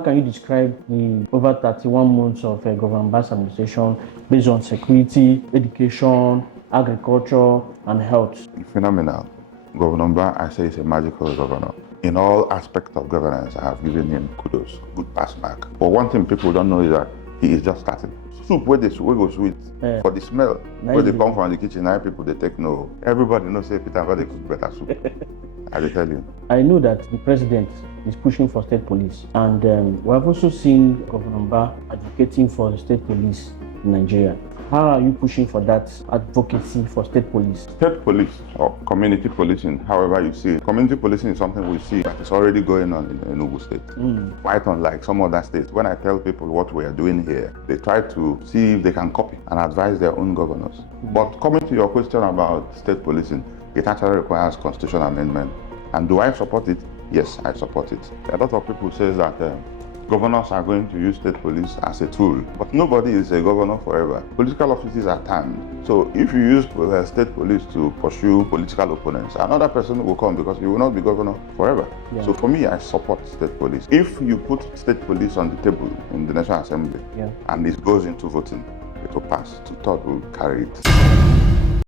how can you describe the over 31 months of Governor Mbah's administration based on security, education, agriculture, and health? Phenomenal. Governor Mbah, I say, is a magical governor. In all aspects of governance, I have given him kudos, good pass mark. But one thing people don't know is that he is just starting. Soup where go sweet for the smell. Where they come from the kitchen, now people they take no. Everybody knows say Peter Mbah they cook better soup. I will tell you. I know that the president is pushing for state police, and we have also seen Governor Mbah advocating for the state police in Nigeria. How are you pushing for that advocacy for state police? State police or community policing, however you see it. Community policing is something we see that is already going on in Enugu State. Quite unlike some other states. When I tell people what we are doing here, they try to see if they can copy and advise their own governors. But coming to your question about state policing, it actually requires constitutional amendment. And do I support it? Yes, I support it. A lot of people say that governors are going to use state police as a tool, but nobody is a governor forever. Political offices are termed. So if you use state police to pursue political opponents, another person will come because you will not be governor forever. Yeah. So for me, I support state police. If you put state police on the table in the National Assembly and it goes into voting, it will pass. Two-thirds will carry it.